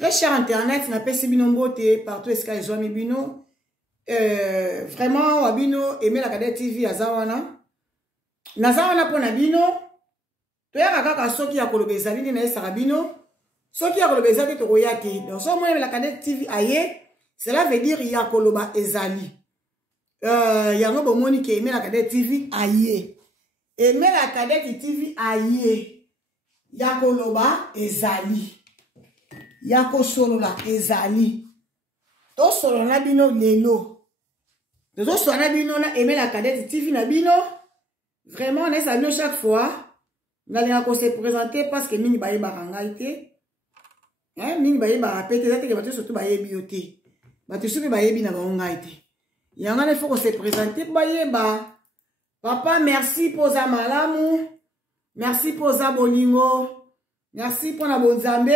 Très cher Internet, n'a pas si bino mbote partout est-ce qu'ils ont mis bino. Vraiment, wabino aimé la cadette TV à Zawana. Nazawana pour Nabino. Toya kaka soki ya kolobeza bini na esarabino. Soki ya kolobeza te tokoyaki. Donc, so moi la cadette TV aye, cela veut dire ya koloba ezali. Yango bomoni ke aimé la cadette TV aye. Aimé la cadette TV aye. Ya koloba ezali. Yako solola ezali. To solo na bino lelo. To solo na bino na aimer la cadette TV na bino. Vraiment on est ça chaque fois. N'allez pas se présenter parce que mini baye barangaite. Hein mini baye ba peut-être que bato surtout baye bioté. Bato surtout baye bi na barangaite. Yanga il faut qu'on se présenter baye ba. Papa merci pour za malamu. Merci pour za bolingo. Merci pour na bonzambe.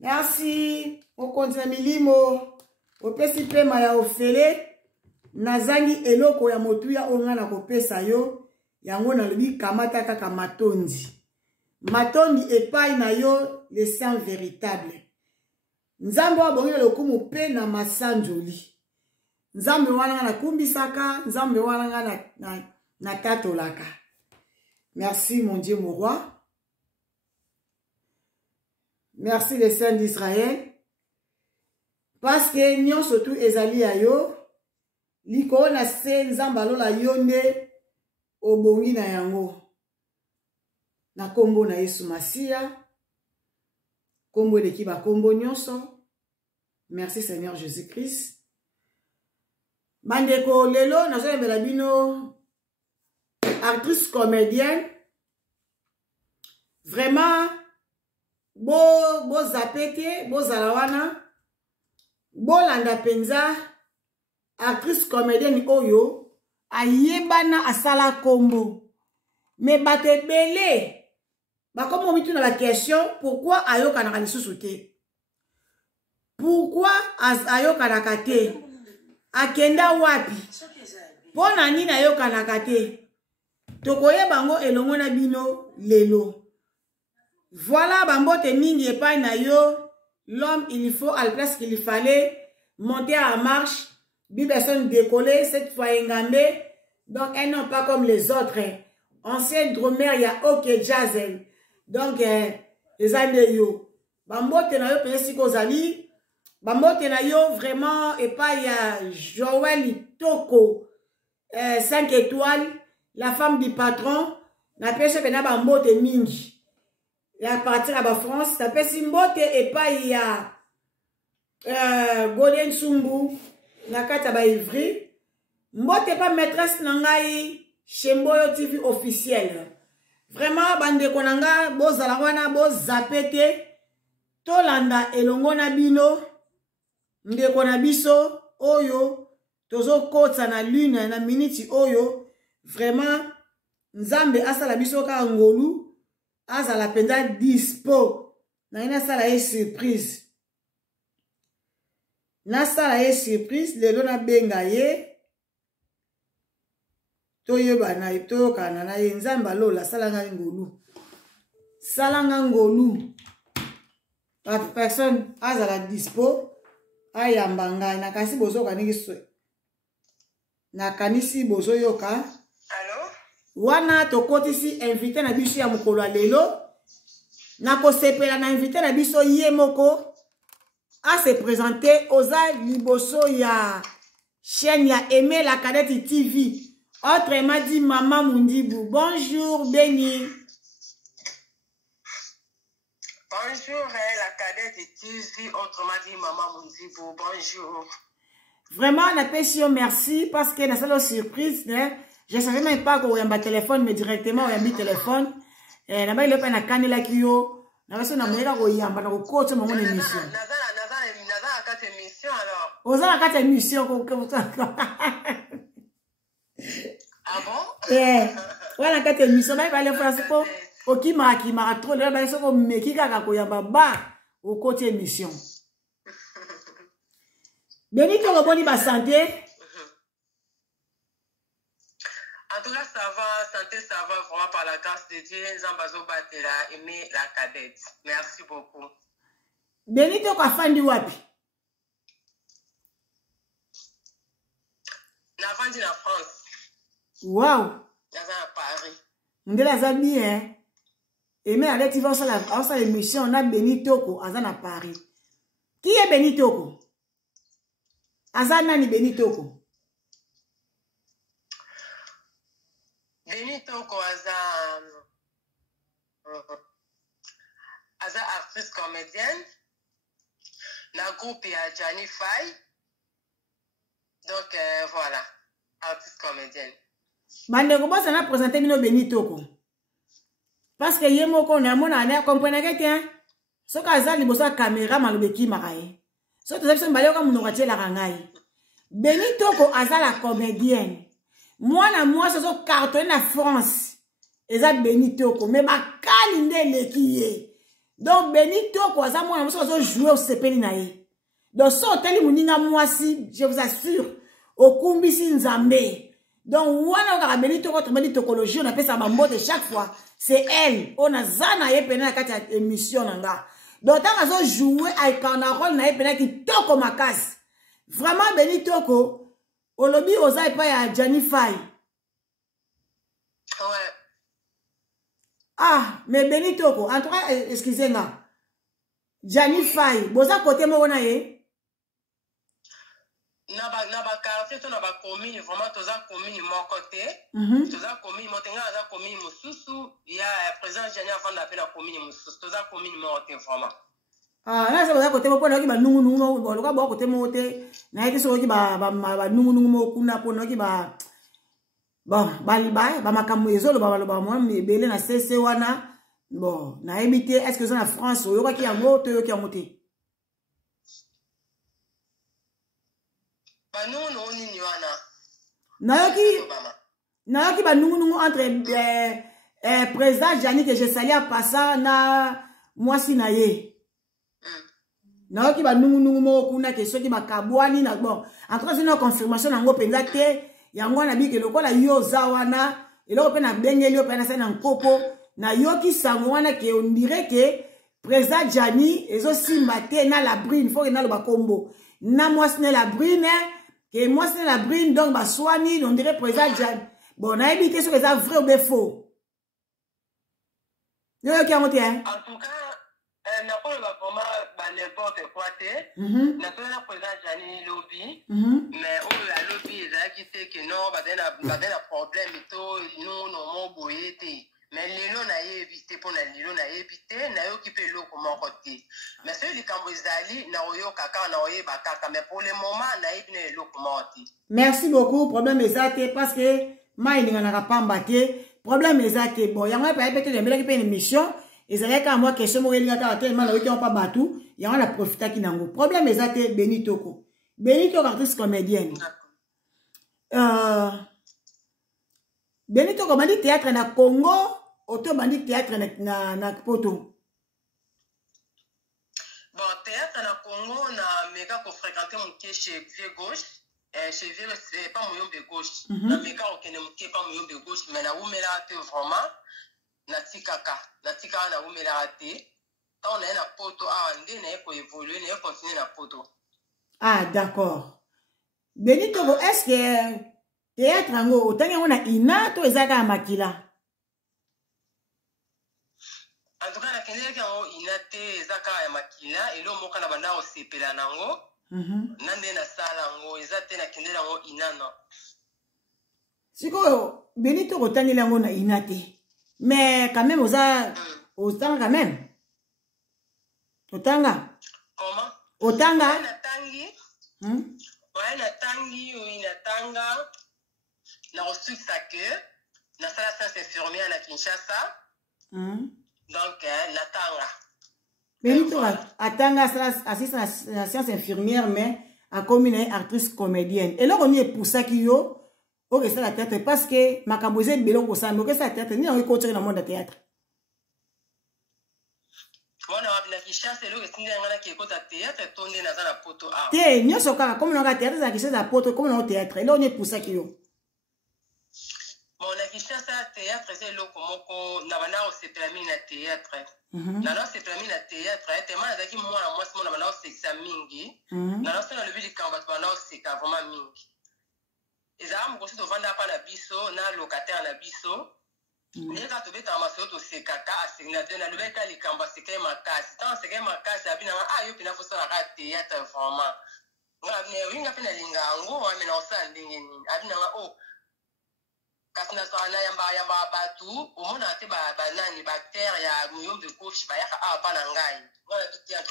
Merci, on continue milimo, au pesipe maya ofele, nazangi eloko ya motuya onga na kopesa yo, yango na lobi kamata kaka matondi. Matondi epai na yo le sang véritable. Nzambe wa bongi lokumu pe na masanjoli. Nzambe wana na kumbisaka, nzambe wana na tatolaka. Merci mon Dieu mon roi. Merci les saints d'Israël. Parce que nous surtout ezali ayo. Liko na se nzambalo la yonde obongi na yango. Na kombo na Yesu Masia. Kombo de kiba kombo nyonso. Merci Seigneur Jésus-Christ. Bandeko lelo na zoe belabino actrice comédienne. Vraiment bo zapete, bo zalawana, bo landa penza, actrice comédienne oyo, ayebana asala kombo. Mais bate belé, comme on met tout dans la question, pourquoi ayo kanaka lisusu te? Pourquoi ayo kanaka te? Akenda wapi? Pona nini ayo kanaka te? Tokoye bango elongo na bino lelo. Voilà, bambote mingi epai na yo, l'homme il faut à la place qu'il fallait monter en marche, bi personne décoller, cette fois engambé, donc elles n'ont pas comme les autres. Ancien dromère, il y a ok jazz. Donc, les amis yo, bambote na yo pensi kozali, bambote na yo vraiment epai ya Joël Toko, 5 étoiles, la femme du patron, na pêche pena bambote mingi. La partir à la France, ça peut simbote et pas il y a Golden Sumbu, na kata ba ivri. Mbote pas maîtresse nangai chez Mboyo TV officiel. Vraiment bande konanga bozala wana bozapete tolanda elongo na bino ndeko na biso oyo tozo kota na lune na minute oyo vraiment nzambe asala biso ka ngolu. Aza la penda dispo. Na ina sala ye surprise. Na sala ye surprise. Lelo na benga ye. Toye bana ito kana na ye nzamba lola. Salanga ngolu. Salanga ngolu. Personne aza la dispo. Ayambanga. Nakasi bozo kaniki swe. Nakanisi bozo yoka. Wana tokotisi invité na biso ya mokolo ya lelo na kosepela na invité na biso ye moko a se présenter oza liboso ya chaîne ya Aimer la Cadette TV autrement dit Maman Mundibu. Bonjour Béni. Bonjour la Cadette TV autrement dit Maman Mundibu. Bonjour. Vraiment on appelle si merci parce que na sala surprise né. Je ne savais même pas qu'on a un téléphone, mais directement on a mis téléphone. Et là-bas, il y a un canal qui yo. Là-bas, on a mis là qu'on y a un coach mon émission. Naza a 4 émissions alors. Aux a 4 émissions comme ça. Ah bon? Eh, voilà 4 émissions. Mais il va aller faire ça pour qui m'a trop. Là, il faut me qui a qu'on y a bas au côté émission. Benito Roboni ba santé. En tout cas, ça va, santé, ça va vraiment par la grâce de Dieu. Zambazo Batela, Aimer la Cadette. Merci beaucoup. Benito kwa fandi wapi? Na fandi na France. Wow. Naza na Paris. Ndela za bien. Et mais avec Tiva ça l'émission on a Benito aza na Paris. Qui est Benito? Aza nani Benito? Benito aza actrice comédienne na groupe ya Johnny Fay. Donc voilà, artiste comédienne. Bande ko bosa na présenter bino Benito. Parce que yemo ko na mona na comprendre que tiens. So ka za libosa caméra malobeki makaye. So to zabiso mbale ko munoko tiela kangai. Benito ko aza la comédienne. Moi na moi so cartonné na France. Eza Benito ko mais ba kalinde lekiye. Donc Benito ko aza moi na so jouer au sepeli na ye. Donc so teli muninga mwasi, je vous assure, au kumbisi nzambe. Donc wana ka Benito ko tremeli tokologie on appelle ça mambote chaque fois. C'est elle. On a zana ye pena kati ya émission nanga. Donc tant azo jouer ay kanarol na ye pena ki toko makasi. Vraiment Benito ko olobi oza pa ya Johnny Fay. Ouais. Ah, mais Benito ko en tout cas excusez-moi. Johnny Fay, boza côté mo na ye. Na ba quartier to na ba commune vraiment toza commune mon côté. Toza commune motenga za commune mususu ya président Jani avant d'appel la commune mususu toza commune mon côté vraiment. Ah, là ça boza côté mo pona ki ba nungu nungu bo loka bo côté mo te na yeke so ki ba nungu nungu mo kuna pona ki ba bon ba makambo ezolo ba mo mebele na CC wana bon na habité est-ce que ça na France yo ka ki yango to yo ki yango te. Nayoki ba nungu entre président Jani que je salue à passant na mwasi na ye. Nayoki ba nungu mo kuna ke soki ba kabwani na bon. En tout cas c'est une confirmation nango penza te yango na bi ke lokola yo zawana eloko pe na bengeli yo pe na sa na nkoko na yoki sango wana ke on dirait que président Jani ezo simba te na la brine faut que na lo ba kombo. Na mwasi na la brine que moi c'est la brine donc ba soigner on dirait président Jani bon na évité ce que ça vrai ou faux yo qui a monté hein en tout cas na pas vraiment ba n'importe quoi te na to na président Jani lobby mais on la lobby ça qui fait que non ba na problème to nous non mo boyete mais lelo na éviter pour na lelo na éviter na yo qui peut lo comment côté mais celui qui cambozali na oyo kaka na oye ba kaka mais pour le moment na ibine lo comment côté. Merci beaucoup problème exact parce que mai ni na pamba te problème exact bon yango pa peut-être de qui pe une émission et ça ka moi question mo elinga ka tellement na yo pas batu yango na profiter ki nango problème exact Benito ko Benito artiste comédienne Benito ko bandi théâtre na Congo auto bandi théâtre na Poto. Bon théâtre na Congo na méga ko fréquenter mon pied chez Vieux Gauche chez Vieux c'est pas mon yombe gauche na méga ko kene mon pied pas mon yombe gauche mais na umela te vraiment na tikaka na umela te on est na Poto ande na ko évoluer na continuer na Poto. Ah d'accord. Benito est-ce que théâtre ngo otanga ona inato ezaka makila. En tout cas la kenele ka inate ezaka ya makila elo moka na banda osepela nango nande na sala ngo ezate na kenele ngo inano. Siko Benito otangela ngo na inate. Mais quand même otanga quand même. Otanga. Comment? Otanga. Na tangi. Ouais na tangi ou inatanga. Na reçu ça que na sala science infirmière na Kinshasa. Donc na tanga. Benito atanga assistant à science infirmière mais a comme une actrice comédienne. Et là on y est pour ça qui yo au reste la théâtre parce que makabozé belon ko ça mais que ça théâtre ni on est continuer dans le monde de théâtre. Wana wapi na Kinshasa lo kesindi ngana ki ekota théâtre tonde na za na Poto a. Te nyoso kaka comme on a théâtre za Kinshasa Poto comme on théâtre. Et là on est pour ça qui yo. Bon na Kinshasa théâtre c'est le komoko na bana osepela mingi na théâtre na na osepela mingi na théâtre tellement azaki mwana mwasi mona bana osekisa mingi na na sona lebi likambo bato bana oseka vraiment mingi ezala mokosi tovanda pa na biso na locataire na biso ndeka tobetaka masolo tosekaka aseki na lobeka likambo aseka ye makasi ntango aseka ye makasi abinanga yo mpena fosalaka théâtre vraiment oyinga mpe nalinga yango ame na osala ndenge nini abinanga kasi nazwaka yamba bato omona te banani bactere ya muyombe gauche bayaka awa pa na ngai wana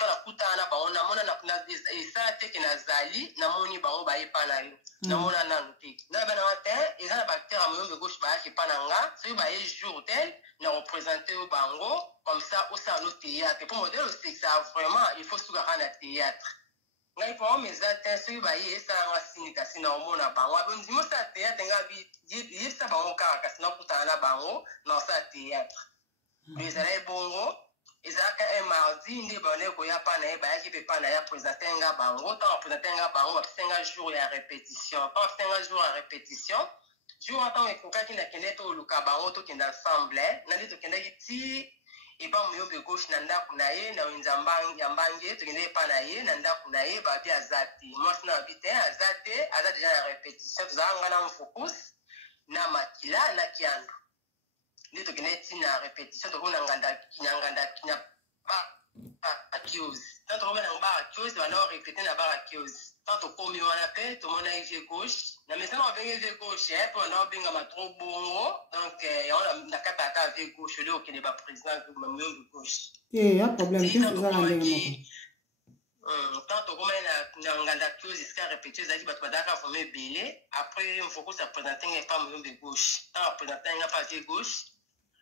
nakutana na bango namona esala teke nazali namoni bango baye pa na yo namona nanu te na bananga te eza na bactere ya muyombe gauche bayaki pa na nga soki baye jour tel na représente yo bango comme ça osala no théâtre po modele osekisa vraiment il faut sukaka na théâtre ngai po meza te soki baye esalanga sini kasi na omona bango abondimi osala théâtre ngai yebisa bango kaka kasi nakutana na bango na osala théâtre ezala ebongo ezalaka un mardi nde bane koya pa na ye bayaki mpe pa na ye apresente nga bango ntango apresente nga bango bapisenga jour ya répétition ntango bapisenga jour ya répétition jour ntango ekokaki nakende toluka bango tokende ensemble na nde tokendaki ti epa muyombe gauche na ndako na ye na wenza ya mbange tokende epa na ye na ndako na ye babi aza te mwasi na babi te aza te aza deja na répétition tozala nga na mfocus na makila na kiando nde tokende ti na répétition tokona nganda na ba akiose ntango tokoma na ba akiose bana orépété na ba akiose ntango tokomi wana mpe tomona vie gauche na mesana babenge vie gauche mpo bana babengama trop bongo donc yango nakataka vie gauche ole okende baprésident muyombe gauche ya problème te ezala ndenge moko ntango tokomai na nganda kiose esika répété ezalaki bato badaka forme ebele après mfocus apresente nga epa muyombe gauche ntango apresente nga pa vie gauche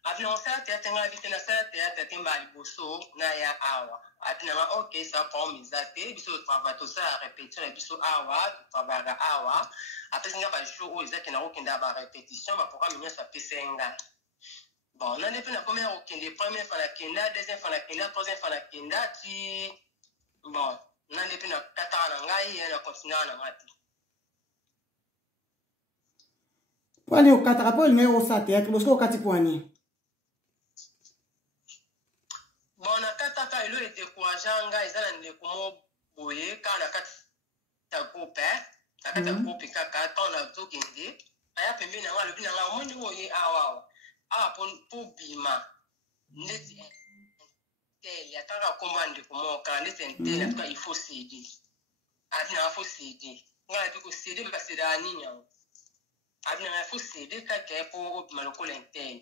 abi na osala théâtre nga abi te nasala théâtre te mba liboso na ya awa abi nanga ok ça problème eza te biso totravaille tosala répétition na biso awa totravaillaka awa apesi nga bajour oyo ezaki na kokenda barépétition baprogramme nyonso apesi ngai bon nande mpe nakomi ya kokende première fois nakenda deuxième fois nakenda troisième fois nakenda ti bon nande mpe nakataka na ngai na continuaka na nga te po ani okataka po olingai osala théâtre bosoki okati po ani bon nakataka elo edécouragea ngai eza na ndeko mo boye kaka na kati ya groupe na kati ya groupe kaka ntango nazokende aya pembeni na ngai alobi na ngai omoni oye awa mpo bima ndeti tel ataka komba ndeko moko kaka ndeti ntel atuka il faut céder abi na nga faut céder ngai nabi kocéder mpe basedaka nini yango abi na nga faut céder kaka mpo obima lokola ntel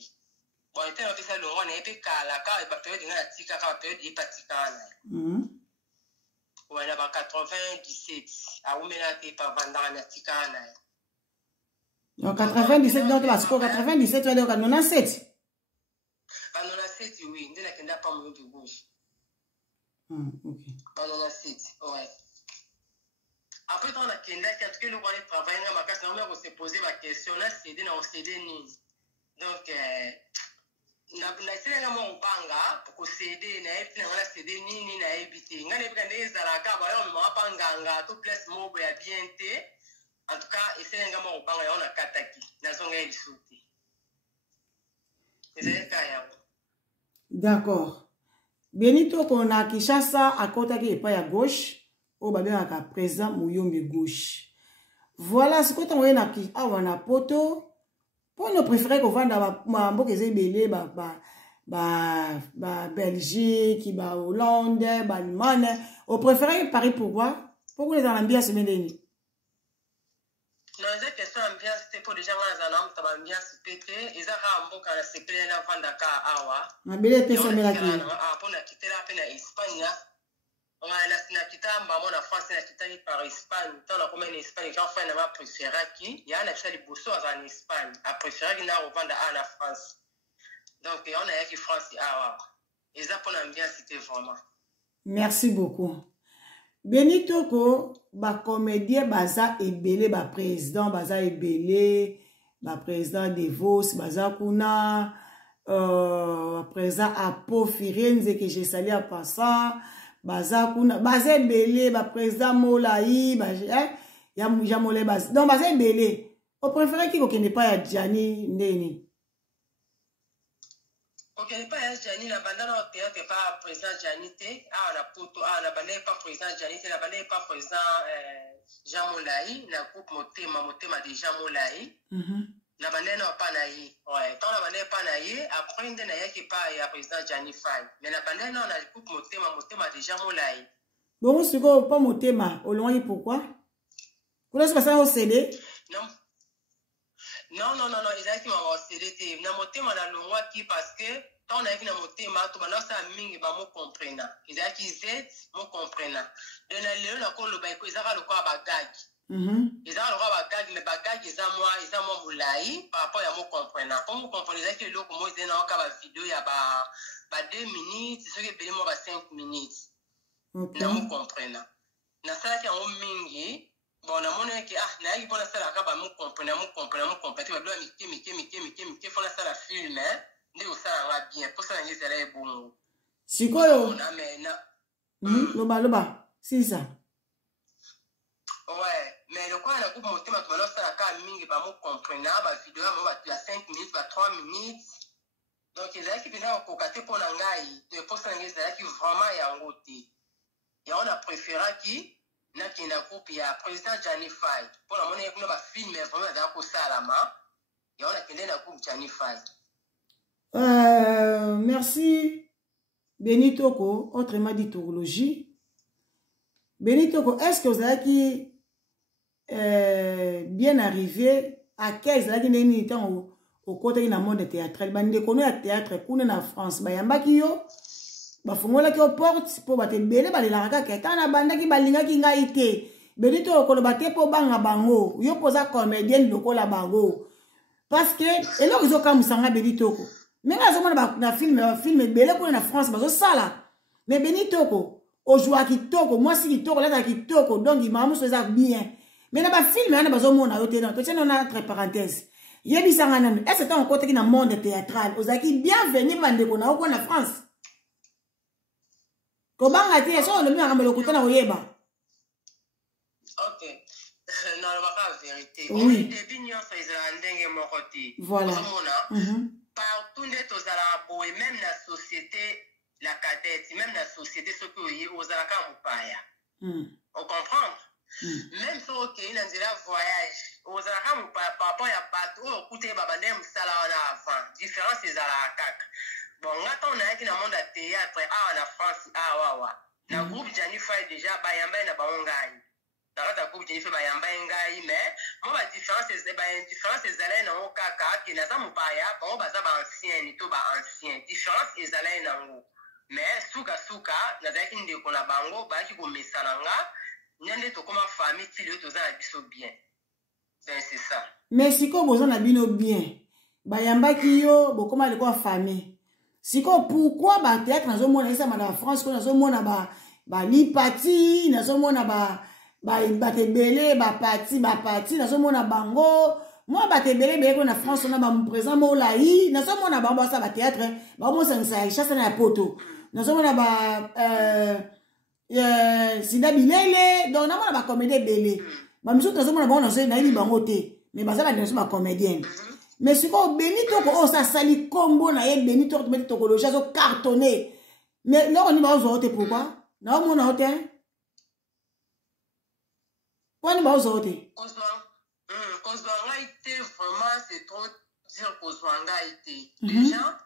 bon ete napesa longo na ye mpe kala kaka baperiode ngai natikaka baperiode ye patikaka na ye wana ba 97 awumela te pavandaka natikaka na ye 97 donc basiko 97 oya donc 97 ba 97 oui nde nakenda pa muyombe gauche ba 97 ouais après ntango nakendaki en tout cas eloko wana etravaille nga makasi nakomea kosepose baquestion na cede na osede nini donc naeselenga mwa kobanga kosede nayebi te nanga na sede nini nayebi te ngai nayebika nde ezalaka bayo omemaka mpa nganga to place moko ya bien te en tout cas eselenga mwa kobanga yango nakataki nazonga ye liso te ezaleka yango d'accord benito kona Kinshasa akotaki epai ya gauche oyo babengaka président muyombe gauche voilà sikoyo ntango ye na awa na poto mpo no préféré kovanda bamboka eza ebele Belgique, Hollande, Allemagne. Au préféré Paris pourquoi? Pourquoi les ambiances ndeni? Non, c'est question ambiance c'est pour les gens dans un homme ambiance pété, ils ont mboka na sepele na vanda ka awa. Na bele pesa mela ki. Ah, pour na quitter la peine à Espagne. On a na quitter mbamo na France na quitter par Espagne. Tant la comme en Espagne, quand fait na préféré qui, il y a na chali bosso en Espagne. A préféré qui na revendre à la France. Donc, on a qui France awa. Et ça pour l'ambiance c'était vraiment. Merci beaucoup. Benito ko ba comédien baza ebele ba président baza ebele ba président de Vos baza kuna président Apo Firenze que j'ai salué en passant baza kuna baza ebele ba président Molai ba ya Mole baza donc baza ebele au préféré qui ko kende pas ya Gianni ndeni Ok, n'est pas Jani, la bande dans le théâtre n'est pas président Janité. Ah, on a poto, ah, la bande n'est pas président Janité, la bande n'est pas président Jean Moulaï, la coupe Motema de Jean Moulaï. La bande n'est pas naïe. Ouais, tant la bande n'est pas naïe, après, il n'y a pas président Jani Faye. Mais la bande non, on a coupe Motema de Jean Moulaï. Bon, c'est quoi, pas Motema, au loin, pourquoi? Vous laissez passer au CD? Non. Non, ils ont qui m'a cédé. Na motema na longwa qui parce que tant on a vu na motema, tout maintenant ça mingi ba mo comprendre. Ils ont qui z mo comprendre. De na lelo na ko lo ba ko izaka lo kwa bagage. Izaka lo kwa bagage mais bagage ils moi moulai par rapport à mo comprendre. Comme vous comprenez que le ko mo zena ka ba vidéo ya ba 2 minutes, ce que bele mo ba 5 minutes. Na mo comprendre. Na sala ki en mingi. Bon, on a mon que na yi bona sala ka ba mo comprendre ba bla mi fona sala film ndi o sala nga bien pour ça ngi sala e bon sikoyo na mais na loba c'est ça ouais mais le quoi na coupe motema to na sala ka mingi ba mo comprendre ba vidéo mo ba 5 minutes ba 3 minutes donc ils a qui bina ko kate pour na ngai de pour ça ngi sala qui vraiment ya ngoti et on a préféré qui na groupe ya président Jani Faye pour la monnaie kuna ba film vraiment da ko salama et on a kende na groupe Jani Faye. Merci Benitoko, autrement dit Tourologie. Benitoko, est-ce que vous avez qui bien arrivé à quel vous avez qui temps au côté de la monde théâtral bande kono ya théâtre kuna na France ba yamba kiyo bafungola ki porte po bate bele balela kaka etana banda ki balinga ki ngai te Benito ko bate po banga bango yo poza comédienne lokola bango parce que elo kizo ka musanga Benito ko menga zo mona na film bele ko na France bazo sala mais Benito ko o joua kitoko moi si kitoko la kitoko donc il m'a musoza bien mais na ba film ana bazo mona yo te na to tena na entre parenthèses yebisanga nanu est-ce que on côté ki na monde théâtral ozaki bienvenue bande ko na na France. Comment a-t-il été sur le mur à me le côté na oyeba? Ok. Non, la vérité. Oui. Depuis nous sommes islandais mon côté. Voilà. Partout nous sommes et même la société la cadette, même la société ce que vous aux alaka mupaya. On comprend? Même si ok, il y a un voyage, aux alaka mupaya par rapport à bateau, écoutez babandem sala en avant. Différence c'est alaka. Bon, on a été dans le monde de théâtre, en France, dans le groupe Jani Faye déjà, Bayamba na Baongai. Dans le groupe Jani Faye, Bayamba Ngai, mais moi, la différence, c'est allé dans le kaka, qui n'a pas moupaya, bon, bah, ça va ancien, ni tout va ancien. Différence, c'est allé dans le mais, souka, n'a pas été qu'on a bango, bah, qui comme Messalanga, n'y a pas comme famille, si le tout ça a bien. C'est ça. Mais si comme vous en avez bien, Bayamba qui yo, bon, comment elle est famille? Si pourquoi ba théâtre na zo mona isa na France ko na zo mona ba lipati na zo mona ba tebele ba parti na zo mona bango moi ba tebele ko na France na ba présent molai na zo mona ba sa ba théâtre ba mo sensa chasse na poto na zo mona ba sida bilele donc na mona ba comédie belé ba miso na zo mona ba na zo na ili bango te mais ba za ba na comédienne. Mais si vous Benito ko ça sali combo na ye Benito to mettre tokologie zo cartonné mais là on y va aux autres pourquoi na mon hôtel quoi ni va aux autres Kozwanga été vraiment c'est trop dire Kozwanga été déjà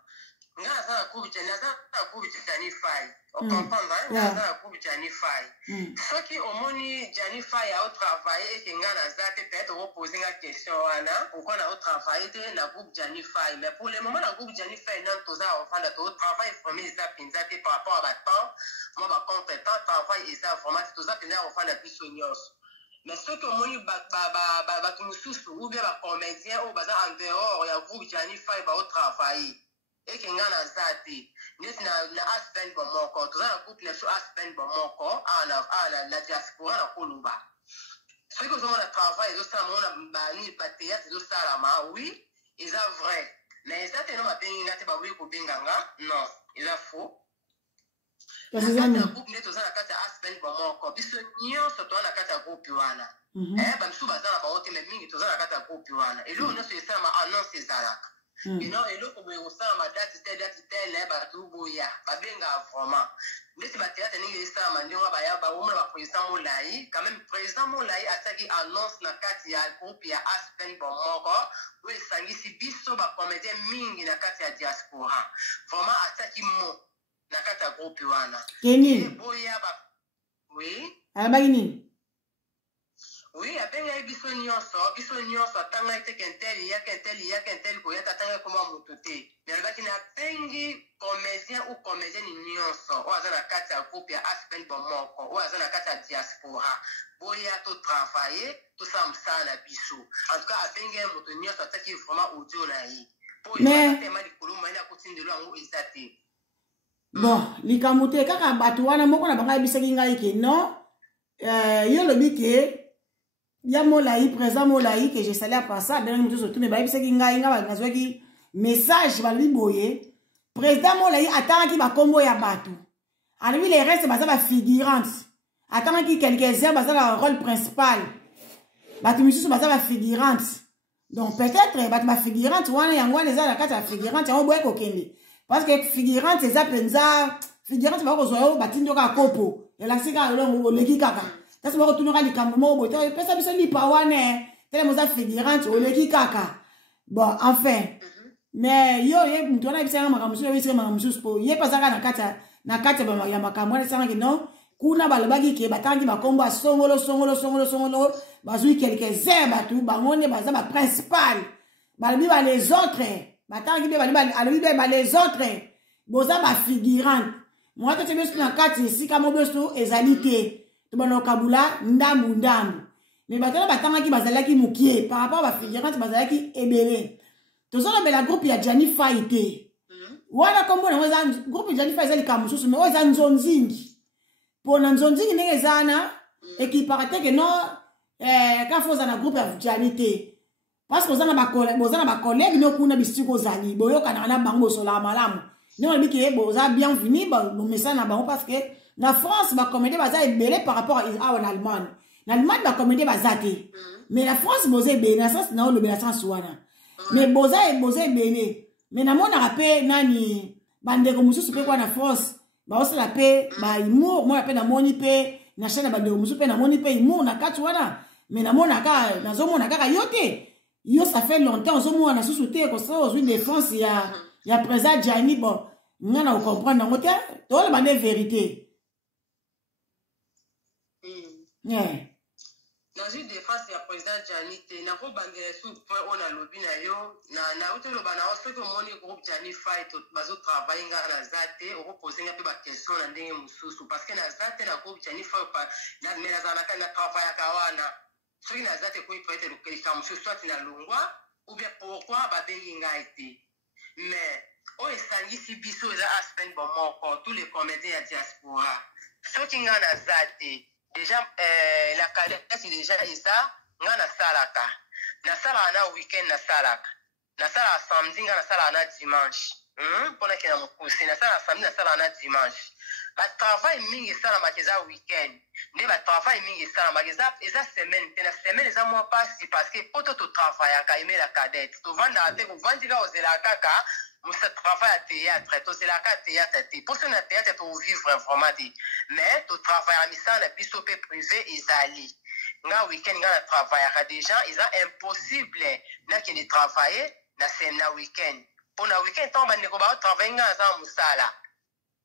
nga za ko bitana za ko bitani Faye on comprend nga za ko bitani Faye ce qui au moni Jani Faye a travaillé et que nga na za peut-être reposer la question ana pourquoi na travaillé na groupe Jani Faye mais pour le moment la groupe Jani Faye nan toza enfant da to travail vraiment ça pinzate par rapport à temps moi ba compétent travail et ça vraiment toza pinza enfant da pisonios mais ce que moni ba tumususu ou bien ba comédien ou ba en dehors ya groupe Jani Faye ba travailler et que nga na zati ni na aspen bomoko to za groupe na so aspen bomoko la diaspora na koluba ce que nous avons travail de ça mon bani théâtre de ça oui c'est vrai mais ça te no ma benga te ba oui ko benganga non c'est faux parce que le groupe ne to za na kata aspen bomoko biso nyo so to na kata groupe wana ba msu bazana ba wote mais mingi to za na kata groupe wana et là on a ce ça ma annonce ezalaka non eloko boye kosala date tel bato boya babenga vraiment neti bateatre ndenge esalama ndenge baya baomona baprésident molai quand même président molai atiaki annonce na kati ya groupe ya aspen bomoko oyo esangisi biso bacomédien mingi na kati ya diaspora vraiment atiaki mo na kati ya groupe wana boya oui alobaki nini oui abengai biso nyonso atangaki te kenteli koyata atangaki koma moto te me alobaki nabengi comédien ou comédienne nyonso oyo aza na kati ya groupe ya aspen bomoko oyo aza na kati ya diaspora boya totravaille tosala mosala na biso en tout cas abengi moto nyonso atiaki vraiment audio na ye po tema likolo mayina akotindelo yango eza te bon likambo te kaka bato wana moko na bango ayebisaki ngai ke non yo lobi ke ya molai présent molai que je salais à passer dans le surtout mais ba bisaki ngai nazwaki message balobi boye président molai atangaki ba kombo ya bato alors les restes baza ba figurante atangaki quelques heures baza la rôle principal bato misusu baza ba figurante donc peut-être bato ba figurante wana yango wana eza na kati ya figurante yango boye kokende parce que figurante eza penza figurante ba kozwa yo batindoka kopo elasika longo leki kaka tasi moko tunyoka likambo moko boye pesa biso lipa wane tele moza figurante oleki kaka bon enfin mais yo ye mtu wana bisanga makamusu bisanga makamusu po ye pasaka na kati ya makambo wana sanga non kuna balobaki ke batangi bakombo songolo bazui quelques heures batu bangone baza ba principal balobi ba les autres batangi be balobi ba les autres boza ba figurante moi to tebe na kati sika mobesto ezalité tobana kabula ndambu mais batala batangaki bazalaki mukie par rapport à ba figurante bazalaki ebele tozona bela groupe ya Jani Faite wala kombo na weza groupe Jani Faite zali kamususu mais weza nzonzingi pona nzonzingi ndenge zana ekiparate ke no ka foza na groupe ya Jani te parce que bozana ba collègue no kuna bisiko zali boyoka na bango sola malamu non biki boza bienvenue ba message na bango parce que na France ba comédie baza ebele par rapport à en Allemagne na Allemagne ba comédie baza te mais la France boza ebele na sens na le sens wana mais boza ebele mais na mona rapé nani bandeko mususu pe kwa na France ba osala pe ba humour moi pe na moni pe na chaîne bandeko mususu pe na moni pe humour na kati wana mais na mona ka na zo mona kaka yote yo ça fait longtemps zo mona susu te ko ça aujourd'hui défense ya président Jani bon ngana ko comprendre ngote to la bande vérité dans une défense ya président Jani te na ko bandela sous point on a lobby na yo na utelo bana o soko moni groupe Jani Fight bazo travailler ngana zate o poser nga pe ba question na ndenge mususu parce que na zate na groupe Jani Fight pa na mena za na travailler kawana soki na zate ko peut-être le quelqu'un mususu soit na longwa ou bien pourquoi ba bengi ngaite mais o esangisi biso eza aspen bomoko tous les comédiens ya diaspora soki ngana zate déjà la cadence déjà eza nga na salaka na weekend na sala samedi nga na sala na dimanche pona ke na mokusi na sala samedi na sala na dimanche ba travail mingi sala makeza weekend ne ba travail mingi sala makeza eza semaine te na semaine eza moi pas parce que poto to travail ka ime la cadette to vanda te ko vandika ozela kaka musa travail à théâtre to zela ka théâtre te pour na théâtre to vivre vraiment dit mais to travail à misa na biso pe privé ezali nga weekend nga na travail à des gens ils ont impossible na ki ni travailler na semaine na weekend pour na weekend to ba ndeko ba travailler nga za musala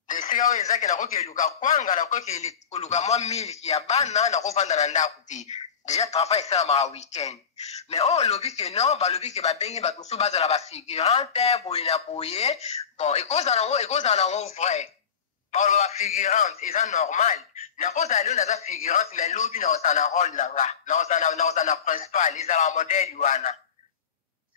de sika oyo ezaki na koke luka kwanga na koke luka mwa miliki ya bana na kovanda na ndako te déjà travail ça ma weekend mais oh lobi que non ba lobi que ba bengi ba kusu bazala ba figurante boyina boye bon et cause en vrai ba ba figurante est normal na cause aller na za figurante mais lobi na osana rôle na osana principal ils la modèle wana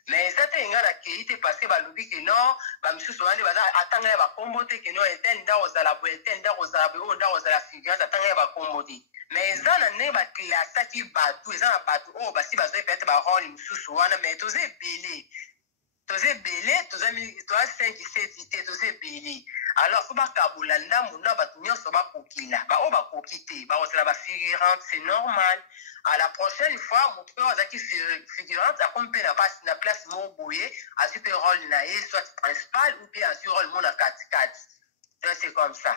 mais ça te ngana keite parce que ba lobi que non ba misusu wande baza atanga ba kombote que non etenda osala bo etenda osala bo nda osala figurante atanga ba kombote mais ça na ne ba classe qui batu ça na batu oh ba si ba zo peut-être ba rôle misusu wana mais toze belé tozami to 5 7 toze belé alors faut ba kabula ndamu na batu nyonso ba kokila ba o ba kokite ba osala ba figurante c'est normal À la prochaine fois, mon père a qui figurante, a comme la place mon boyer, a super rôle naïe, soit principal ou bien a sur rôle mon à 4-4. Donc c'est comme ça.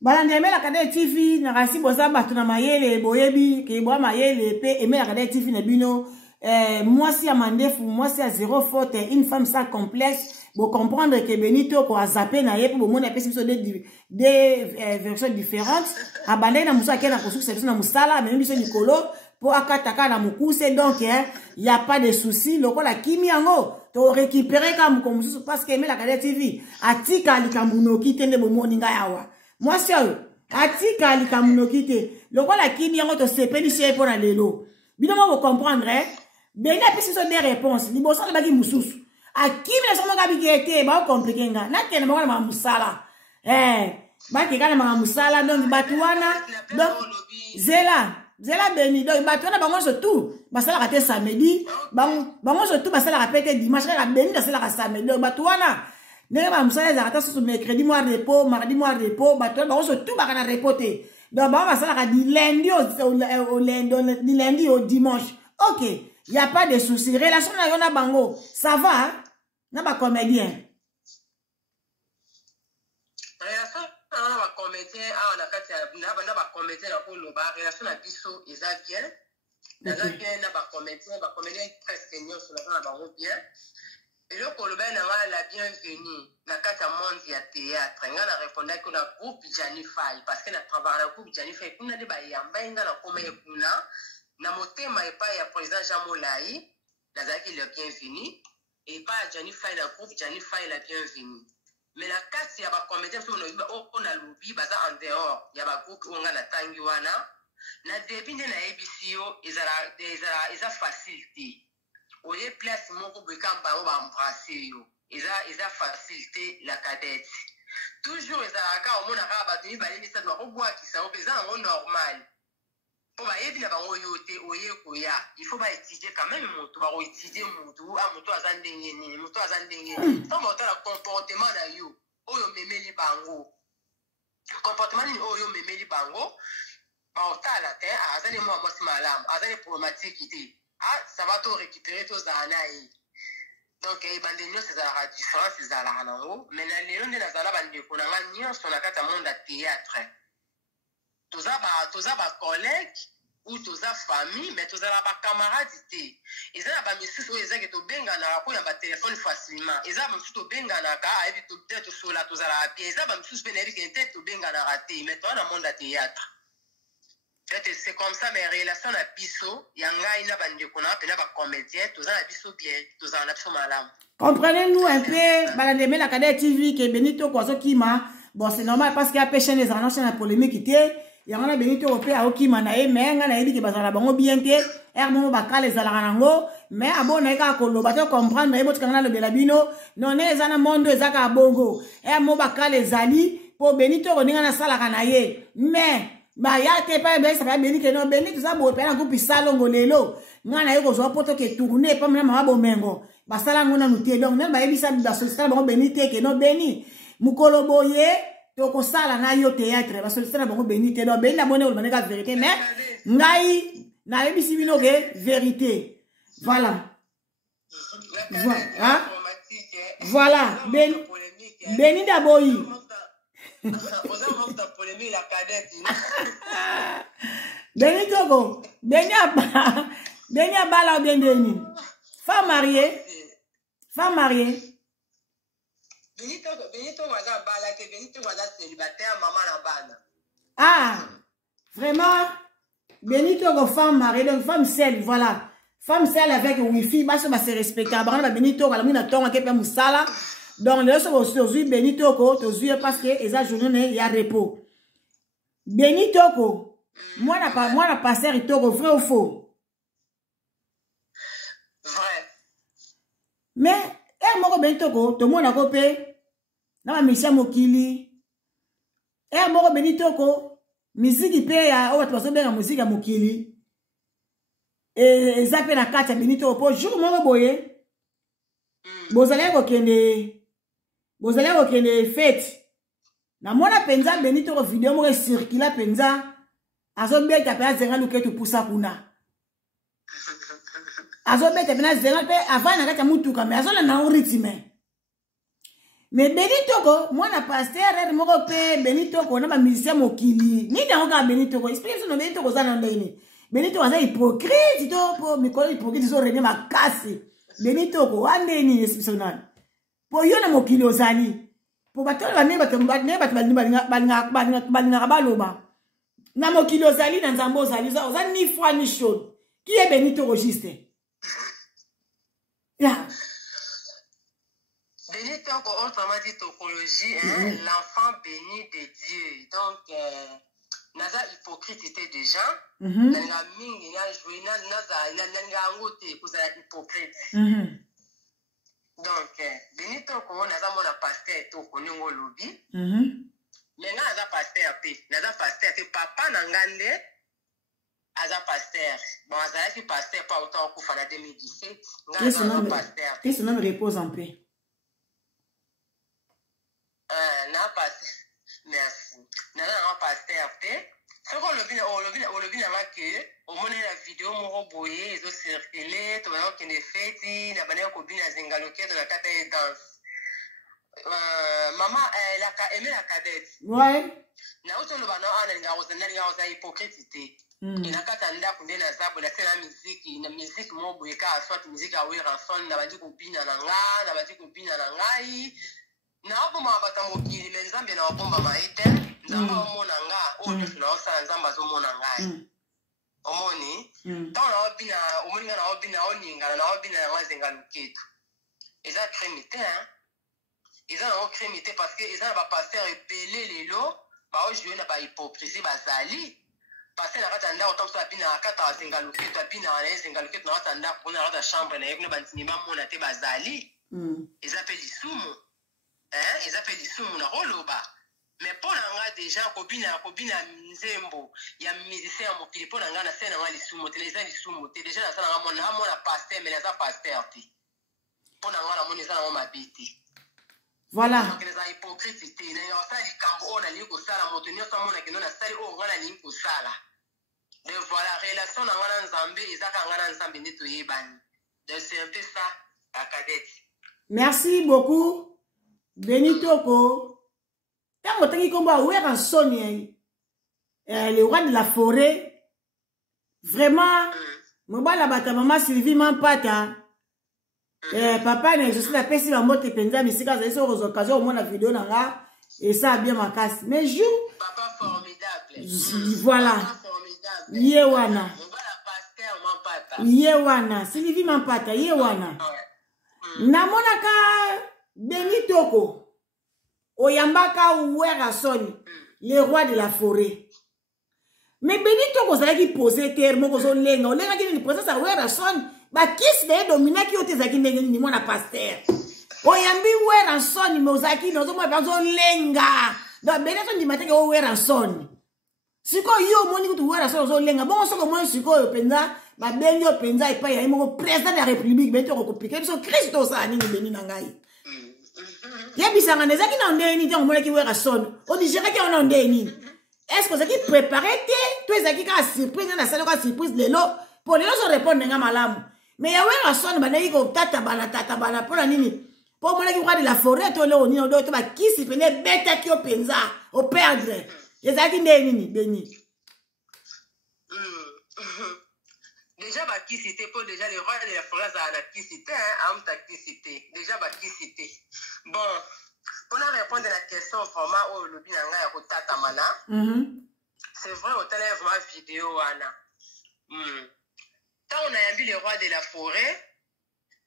Balandeme la Kadete TV, na rasi boza batu na mayele, boyebi, ke boa mayele, pe eme la Kadete TV na bino, moi si à mandefu, moi si à zéro faute, une femme sans complexe, pour comprendre que Benito ko a zappé na ye, pour mon apesi biso des versions différentes, a bandé na musa ke na kosu service na musala, mais biso nikolo, pour akataka na mukuse, donc y a pas de souci, loko la kimi yango, to récupérer comme musu, parce que eme la Kadete TV, atika likambuno kitende bomo ninga yawa. Moi, c'est atika likamnokite. Le quoi la kimi yango to sepeli chez pour na lelo. Bino mo comprendre hein. Ben na pesi so des réponses. Libosa na baki mususu. A kimi na somo gabi kete ba compliqué nga. Na kene mo na musala. Ba ke kana ma musala donc batuana. Donc zela beni donc batuana bango surtout. Basala ka te samedi. Bango surtout basala ka pete dimanche ka beni da sala ka samedi. Donc batuana ne ba musala za kata so mercredi mois repos, mardi mois repos, bato ba so tout ba kana repoter. Donc ba basala ka di lundi di lundi au dimanche. OK, il y a pas de souci. Relation na yona bango, ça va hein? Na ba comédien. Relation na ba comédien na kati na ba comédien na ko loba relation na biso eza bien. Na bien na ba comédien presque nyonso na bango bien. Et le Colobert n'a la bienvenue dans le monde du théâtre. On a répondu que le groupe Janify, parce que nous travaillons dans le groupe Janify, nous avons dit que nous avons dit que nous avons dit que le président Jean Molaï, nous avons dit la bienvenue, et pas Janify, le groupe Janify la bienvenue. Mais la casse, il y a des comédiens qui ont lobby, en dehors, il y a des groupes qui ont Tanguana. Dans le début de l'ABCO, ils ont facilité. Au lieu de place, mon groupe va embrasser. Ils ont facilité la cadette. Toujours, ils ont un rabat, ils ont normal. Pour il faut étudier quand même. Étudier le comportement comportement ça va te récupérer tous les donc il y a des différences mais les gens de la sala sont dans monde théâtre tous les collègues ou tous les familles mais tous les camarades ils ont pas mis sur les gens qui benga na ko ya téléphone facilement ils ont tout benga na ka et tout peut-être sur la tous la pied ils ont pas mis sur benga tête tout benga na raté mais toi dans monde théâtre. C'est comme ça, mes relations à Bisso, il y a un bande qu'on a, un comédien, tous en Bisso bien, tous en Bisso malade. Comprenez-nous un peu, Balandeme la Kadete TV, que Benito Kwazo Kima, bon, c'est normal parce qu'il y a péché les annonces dans la polémique qui était, il y a un Benito au pays à Okima, mais il y a un qui bazala bango bien té, Hermo Baka les alarango, mais à bon eka kolo, bateau comprendre, mais votre canal de Belabino, non, les ana mondo, zaka bongo, Hermo Baka les ali, pour Benito, on est dans la salle à mais, bah ya te pas bien ça va béni que non béni tout ça bo pena ko pisalo ngolelo ngana yoko zo poto ke tourner pas même mabo mengo ba sala ngona nutie donc même ba ebisa ba solliciter ba béni te que non béni mukolo boye to ko sala na yo théâtre ba solliciter ba béni te non béni la bonne ou la vérité mais ngai na ebisi bino ke vérité voilà voilà béni d'aboyi. Benito go, Benya bala ou bien Beni. Femme mariée. Femme mariée. Benito waza bala que Benito waza célibataire maman na bana. Ah, vraiment Benito go femme mariée donc femme seule voilà. Femme seule avec wifi, bah ça va se respecter. Bah Benito la mina tonga ke pa musala. Donc, les gens qui Benito ko, parce que les journée il y a repos. Benito ko, moi na passé ritoko vrai ou faux? Vrai. Mais, moko Benito ko, to mona ko pe, na ma misha mokili. Moko Benito ko, musique pe ya, o to benga musique ya mokili. Et zape na kata Benito ko, jour moko boye. Bozale ko kende fête. Na mona penza Benito ko vidéo mo circula penza azobeta pe azenga luketu pusa kuna azobeta pe azenga pe avant na kati ya mutuka mais azola na rythme mais Benitoko mwana pasteur moko pe Benitoko na ba musicien mokili ni na oka Benitoko explique no Benitoko za na ndeni Benitoko za hypocrite to po mikolo hypocrite zo rene makasi Benitoko wandeni exceptionnel po yo na mokili ozali po batolo ba ne balinga baloba na mokili ozali na nzambo ozali oza ni foi ni chaude qui est Benitoko juste yeah. Benitoko, autrement dit topologie, l'enfant béni de Dieu. Donc, naza hypocrite déjà. Nanga mingi na joué nanga ngote kuzala hypocrite. Donc, Benitoko naza mona pasteur to konengo lobi. Mais naza pasteur pe, papa nangande aza pasteur. Bon, aza ki pasteur pas autant kufa na 2017. Naza pasteur. Et son nom repose en paix. Merci. Nana pasteur pe. Ce qu'on le vient à que au moment de la vidéo mon boyé ils ont circulé tout le monde qui ne fait ti na bana ko bina zengaloke de la carte et danse. Maman elle a aimé la cadette. Ouais. Na auto le bana ana nga hypocrite. Ina kata nda kunde na zabo la tena musique mo boyé ka soit musique a wera son na bandi ko bina na nga na bandi ko bina na ngai. Na oboma batamokili me nzambe na obomba maite nzamba omona nga oyo tuna osala nzamba azomona ngai omoni tant na obina omoni nga na obina oninga na obina na wazenga luketu eza crémité eza na crémité parce que eza na ba pasteur ebele lelo ba ojouer na ba hypocrisie bazali pasteur na kata nda otamso abina akata wazenga luketu abina na wazenga luketu na kata nda kuna na kata chambre na yekuna bantinima mona te bazali eza pe lisumu ils appellent des sous na roloba mais pour nga déjà kobina nzembo ya musicien ya mokili pour nga na scène nga lisumu te les lisumu te déjà na sala nga mona pasteur mais les pasteur te pour nga na mona sala nga mabiti voilà donc les hypocrites te na nga sala likambo ona ni ko sala moto ni so mona kino na sala o nga na ni ko sala mais voilà relation na nga na nzambe ezaka nga na nzambe ndeto yebani donc c'est un peu ça la cadette. Merci beaucoup Benitoko. Tango tangi komba ouera soni le roi de la forêt. Vraiment mobala bata mama Sylvie Mampata. Papa ne je suis la pesi la moto penza misika za eso occasion au moins la vidéo nanga et ça a bien ma casse. Mais jou papa formidable. Voilà. Yewana. Mobala pasteur Mampata. Yewana, Sylvie Mampata, yewana. Namonaka Benitoko oyambaka ouera soni le roi de la forêt. Mais Benitoko zaki posé terre moko zo lenga olenga ki ni posé sa ouera soni ba kis de domina ki ote zaki ndenge ni mwana pasteur. Oyambi ouera soni mo zaki no zo mo ba zo lenga. Do Benitoko ndi mateke ouera soni. Siko yo moni kutu ouera soni zo lenga. Bon soko mo siko yo penza ba benyo penza ipa ya moko président de la république Benitoko ko piquer so Christo sa ni beni na ngai. Yabisanga nezaki na ndeni ntango mona ki wera son o dijera ki ona ndeni est-ce que zaki préparer te to ezaki ka surprise na sala ka surprise lelo pour lelo so répondre nga malamu mais ya wera son banaki ko tata bana pona nini po mona ki roi de la forêt to lelo ni ndo to ba kisi pene beta ki o penza o perdre ezaki ndeni ni beni déjà ba qui cité pour déjà les rois de la forêt à la qui cité am ta qui cité déjà ba qui cité bon pour répondre à la question vraiment au lobby nanga ya kotata mana c'est vrai au télé vraiment vidéo ana quand on a vu les rois de la forêt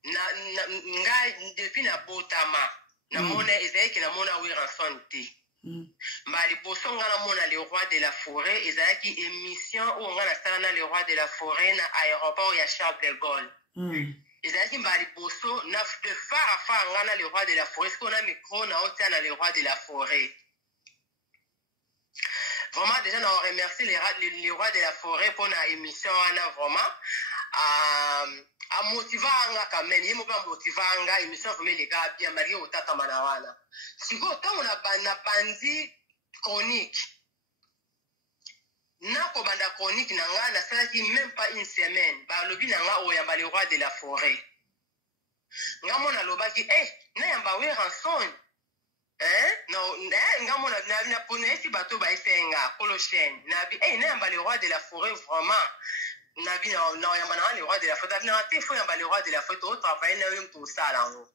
nga depuis na botama na mona ezaki na mona wi ransonté Mbali bosonga na mona le roi de la forêt ezaki émission où on a sala le roi de la forêt na aéroport ya Charles de Gaulle. Ezaki mbali boso na de far ngana le roi de la forêt ce qu'on a micro na otana le roi de la forêt. Vraiment déjà on remercie les rois de la forêt pour la émission ana vraiment a motivanga quand même yemo ba motivanga émission vraiment les gars bien marié au tata manawana. Si go tant on a bandi chronique Nako banda chronique nanga na salaki même pas une semaine. Ba lobi nanga oyamba le roi de la forêt. Ngamona lobaki na yamba we ranson. Non, ngamona na pone si bato ba esenga Colochène. Nabi na yamba le roi de la forêt vraiment. Nabi na yamba na le roi de la forêt. Na te fo yamba le roi de la forêt to travailler na yom to sala ngo.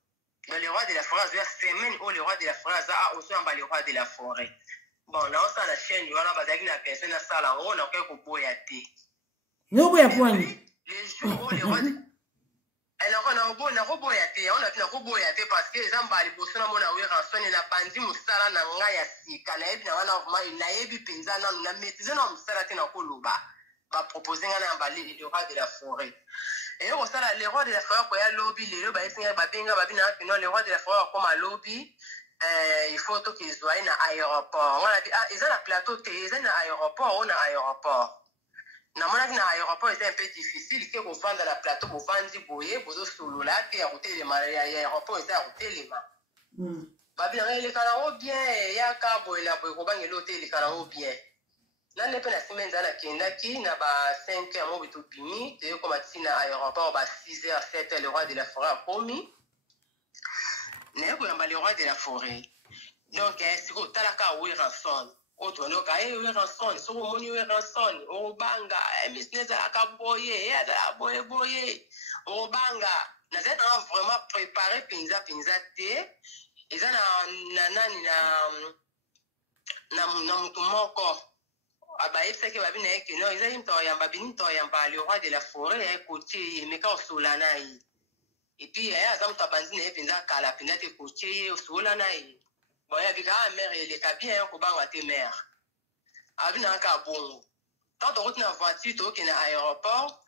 Le roi de la forêt a semaine où le roi de la forêt a aussi yamba le roi de la forêt. Bon, là, on a la chaîne, il y a la personne à ça, là, on a quelques boyatés. Nous, point. Les jours où les rois. Alors, on a un boyaté, on a un boyaté parce que les gens, les bossons, on a eu rançon, il a pandi, moussala, n'a ya si, canaïb, n'a pas eu naïbi, pinza, n'a maîtrisé, n'a moussala, n'a pas koluba. Va proposer un emballé, le roi de la forêt. Et au ça, les rois de la forêt, quand il y a lobby, les rois, les rois de la forêt, comme à lobby. Il faut qu'ils soient dans l'aéroport. On a dit, ils ont un plateau, ils ont un aéroport, on a un aéroport. Dans l'aéroport, c'est un peu difficile. Que vous vendez la plateau, vous vendez boyer, vous avez sous là, qui a routé les mains, l'aéroport, ils ont routé les mains. Bah bien, les canaux bien, il y a un cabo et la boye, il y a l'hôtel, les canaux bien. Là, les peines à semaine, dans la Kendaki, il y a 5 heures, on va tout pini, et comme à l'aéroport, 6 heures, 7 heures, le roi de la forêt a promis. N'est-ce pas le roi de la forêt? Donc, c'est que talaka ou ranson. Autre donc, ou ranson, so moni ou ranson, ou banga, business à la boye, à la boye, ou banga. Nous avons vraiment préparé pinza té. Ils ont na mutumoko. Abaye c'est que babine que non, ils ont toyamba bini toyamba le roi de la forêt côté mais quand solana yi. Et puis, il y a des tabandines qui ont la pinate de cocher au sol. Bon, il y a des mères et les cabines qui ont été mères. Avec un cabon. Quand on a une voiture qui est à l'aéroport,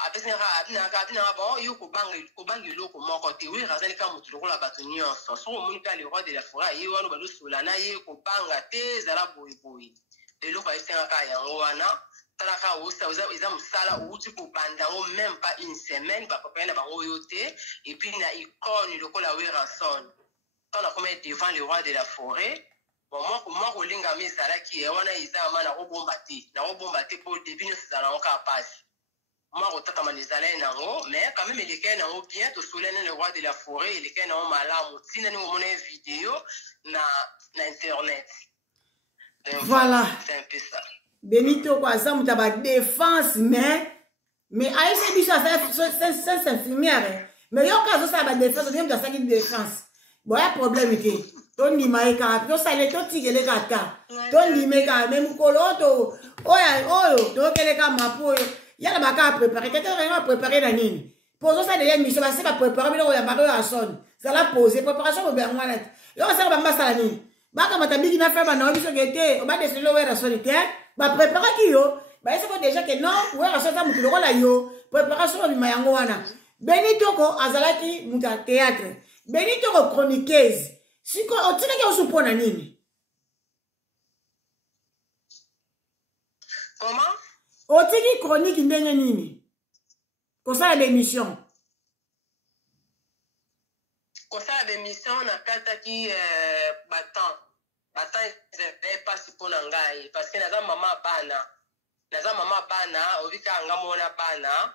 après, il y a un cabine bon, il y a un côté. Oui, il y a un cabine qui est à bâtonnier. Soit on monte le roi de la forêt, il y a un cabine qui est à l'aéroport. Le loup est un cabine. Ils ont sala outil pour bandamo même pas une semaine va préparer la bangoyoté et puis na icône le cola ranson quand on a commis devant le roi de la forêt bon moi kolinga misala qui est wana izama na robombati pour début nous sala on passe moi kotaka manizala nango mais quand même les cas nango bien to soulener le roi de la forêt les cas nango malamu tina ni mon vidéo na internet. Donc, voilà c'est un peu ça. Benito kwa zamu taba défense mais aïe bicho c'est infirmière mais yo kazo ça ba défense même dans ça qui défense bon y a problème qui ton ni maika to ça les to tigele kata ton ni meka même koloto oyo to kele ka mapo ya la baka préparer quelqu'un vraiment préparer na nini poso ça derrière mission c'est pas préparer mais ya baka ya son ça la poser préparation au bermwana yo ça ba mbasa nini baka matabiki na faire ba na biso gete o ba descendre le wa solitaire ba préparer ki yo ba ese ko déjà que non ouais rasota mutu lokola yo préparation bi mayango wana Benito ko azalaki muta théâtre Benito ko chroniqueuse siko otika ke usupona nini comment otiki chronique ndenge nini ko ça l'émission na kata ki batan c'est pas si pour ngai parce que naza mama bana obika ngamona bana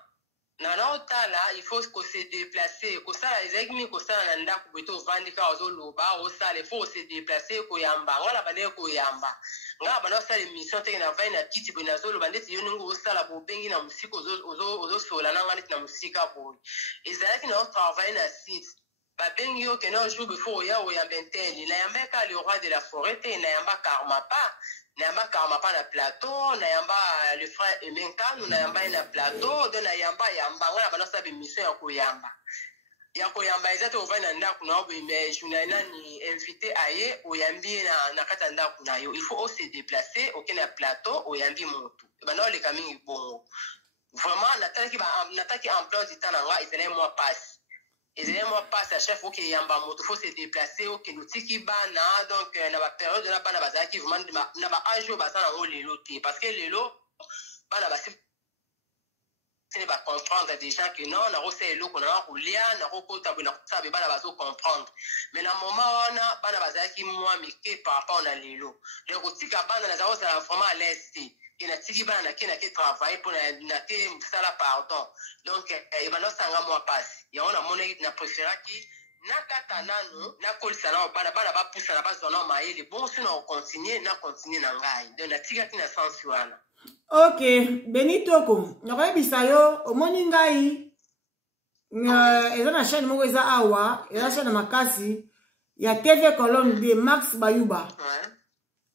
na otala il faut que se déplacer ko ça ezeki ko ça na ndako beto vandika ozoloba o ça il faut se déplacer ko yamba ngala bane ko yamba ngala bana ça émission te na vai na kiti bena zoloba ndeti yo ningo osala bo bengi na musiko ozo sola na ngani na musika bo ezalaki na travail na site ba bengi yo que non jour before ya o ya benteli na yamba ka le roi de la forêt te na yamba karma pas na plateau na yamba le frère Emenka nous na yamba na plateau de na yamba ngala bana sa émission ya koyamba ezate ova na ndako na obe mais journaliste ni invité aye oyambi na kata ndako na yo il faut se déplacer na plateau oyambi moto bana le kamingi bon vraiment nataki emploi du temps na nga ezele moi passe à chaque fois qu'il y a un moto faut se déplacer au kinotiki bana donc na ba période na bana bazaki vraiment na ba âge bazana ngo lelo te parce que lelo bana ba c'est pas comprendre des gens que non na rose elo ko na roulia na rokota bona sabe bana bazo comprendre mais na moment wana bana bazaki moi mike par rapport na lelo le kotika bana na zawo ça vraiment à l'aise et na tiki bana qui travailler pour na ke sala pardon donc et bana sanga moi passe ya on a mon na préféra qui na kata nanu na kolisa na bana ba poussa na ba zona maele bon si on continue na ngai donc na tika qui na sens wana. Ok, Benitoko na bisayo omoni ngai eza na chaîne moko eza awa eza chaîne makasi ya TV Colonne de Max Bayuba.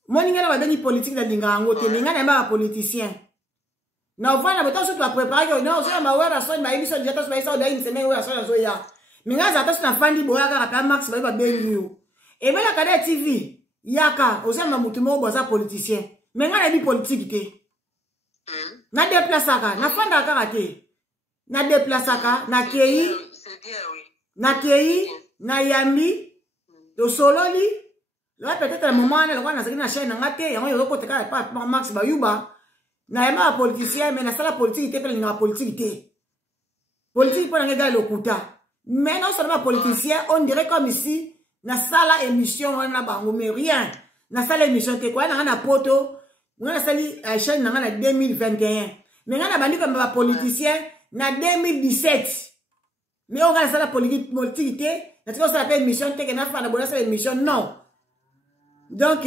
Moni ngai na babengi politique na linga yango te linga na ba politicien. Na ovana boto so to préparer yo no so ma wera so ba emission déjà to ba isa o dai nseme wera so na so ya. Minga za to na fandi boya ka Max Bayuba bengi yo. E bela kada TV yaka o ma mutu mo boza politicien. Minga na bi politique te. Na déplacaka na fanda ka te. Na déplacaka na kei na yambi to sololi là peut-être un moment là on a na chaîne ngate yango yo ko teka pa Max Bayuba na yama politicien mais na sala politique te pe na politique te politique pour nga lokuta mais non seulement politicien on dirait comme ici na sala émission na bango mais rien na sala émission te quoi na poto na sali chaîne na 2021 mais na bandi comme ba politicien na 2017 mais on a la politique na tiko ça appelle mission te que na fa na bona ça émission non donc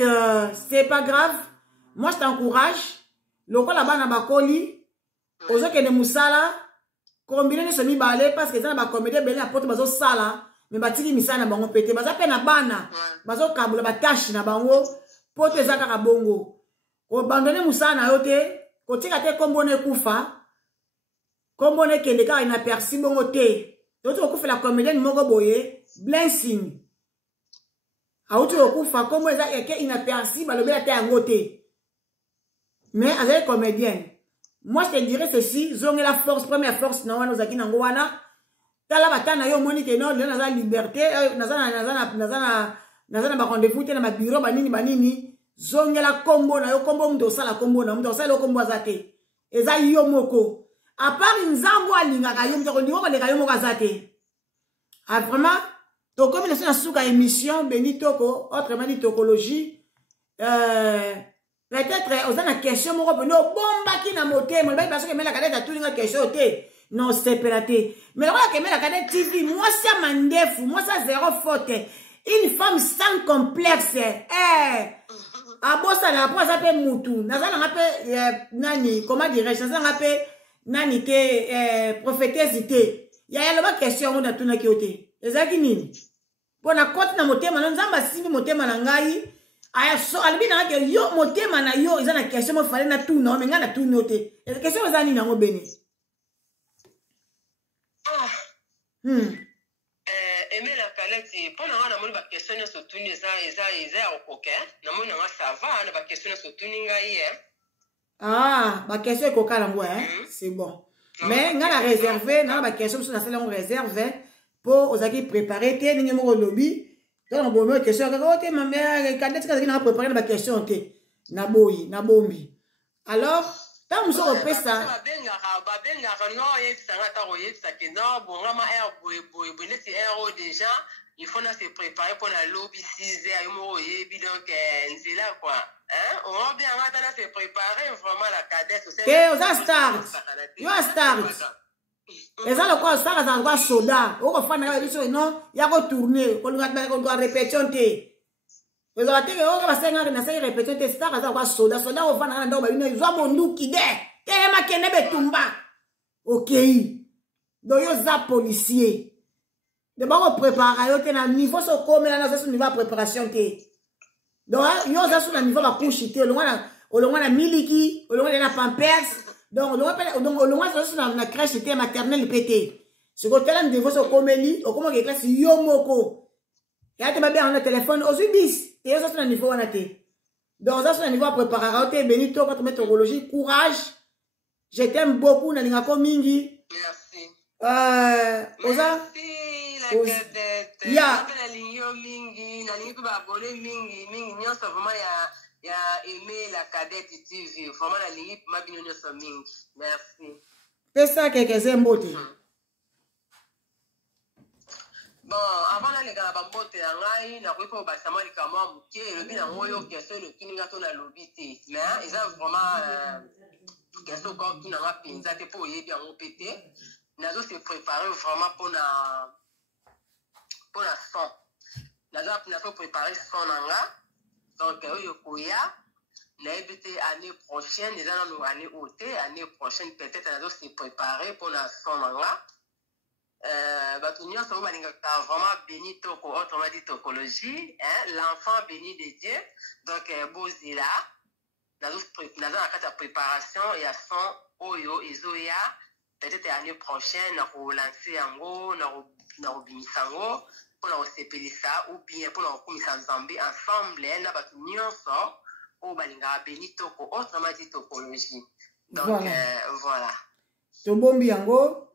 c'est pas grave moi je t'encourage loko la bana bakoli ozo ke ne musala combiner so mi balé parce que ça ba comédie belé na porte bazo sala mais batiki misana bango pété baza pe na bana bazo kabula ba tâche na bango porte ezaka ka bongo ko abandonner musana yo te ko tika te kombo ne kufa kombo ne kende ka ina persi bongo te to ko fait la comédienne moko boye blessing auto okufa kombo eza eke ina persi balobela te yango te mais avec comédienne moi je te dirais ceci zonge la force première force na wana ozaki nango wana tala batana yo moni ke non na za liberté nazana ba rendez-vous te na ba bureau banini zonge la kombo na yo kombo mdo sala kombo na mdo sala kombo azate eza yo moko à part nzambo alingaka yo mdo ndiko koleka yo moko azate ah vraiment donc comme nous sommes dans souka émission Benitoko autrement dit tokologie peut-être aux ana question moko no bomba ki na motema ba parce que mais la cadette a tout une question té non c'est pelaté mais là que mais la cadette TV moi ça mandefu moi ça zéro faute une femme sans complexe abosa na po ça pe mutu na ça na pe nani comment dirais-je ça na pe nani te prophétesse té ya ba question on a tout na kioté ezaki nini pona kote na motema na nzamba simi motema na ngai aya so albina ke yo motema na yo eza na question mo fale na tout non mais nga na tout noté question eza nini nango beni aimer la calette pona nga na moni ba question na so tuni eza okoke na moni nga ça va na ba question na so tuni ngai ba question koka na moi c'est bon mais nga na réserver na ba question so na sala on réserve pour ozaki préparer te ningi mo lobby donc bon me question ka te ma mère cadette ka na préparer na question te na boyi na bombi alors tant nous on fait ça ba benga no yetsa ngata ko yetsa ke no bon ngama boy neti ero déjà il faut na se préparer pour la lobby 6 heures mo yebi donc nzela quoi hein on bien ngata na se préparer vraiment la cadette que on start you start eza lokwa saka za kwa soda oko fana ka biso non ya ko tourner ko nga répétition te Vous avez dit que vous avez répété ça, vous avez soda, soda, vous avez dit que vous avez dit que vous avez ok. Donc, vous avez policier. De bon, vous préparez, vous avez un niveau comme là, vous avez un niveau de préparation. Donc, vous avez un niveau de couche, vous avez un miliki, vous avez un pampers. Donc, vous avez un crèche maternelle pété. Ce que vous avez un niveau comme là, vous avez un yomoko. Et tu bien le téléphone aux ubis. Et ça, c'est un niveau à donc, ça, c'est un niveau à préparer. Benito, quand tu mets théologie, courage. Je t'aime beaucoup. Merci. Merci, la cadette. Ya. Aimé la cadette TV. Vraiment, la ligne, ma binounia soming. Merci. C'est ça, quelques-uns beauté. Bon, avant les gars, bambote na ngai na ko po basama likama muke le bina moyo question le kininga to na lobité mais ils ont vraiment question quand tu n'as pinza te po yebi en pété nazo se préparer vraiment pour la son nazo préparer son nanga donc yo koya na ebité année prochaine les ans année haute année prochaine peut-être nazo se préparer pour la son nanga Batunia ça va vraiment béni toko autrement dit tokologie l'enfant béni de Dieu donc bozila nazo la préparation et à son oyo ezoya peut-être l'année prochaine na ko lancer yango na bimisango pour na sepelisa ou bien pour na komisa nzambe ensemble na batunia ça o balinga béni toko autrement dit tokologie donc voilà to bombi yango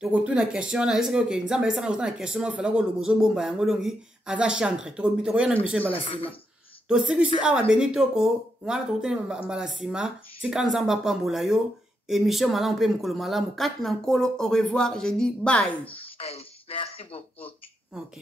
to na question na est-ce que nzamba esa na question mo fela ko lobozo bomba yango longi aza chantre to bito yana monsieur balasima to sikisi awa benito ko wana to tena balasima sika nzamba pambola yo émission malamu pe mukolo malamu kat na nkolo au revoir je dis bye merci beaucoup OK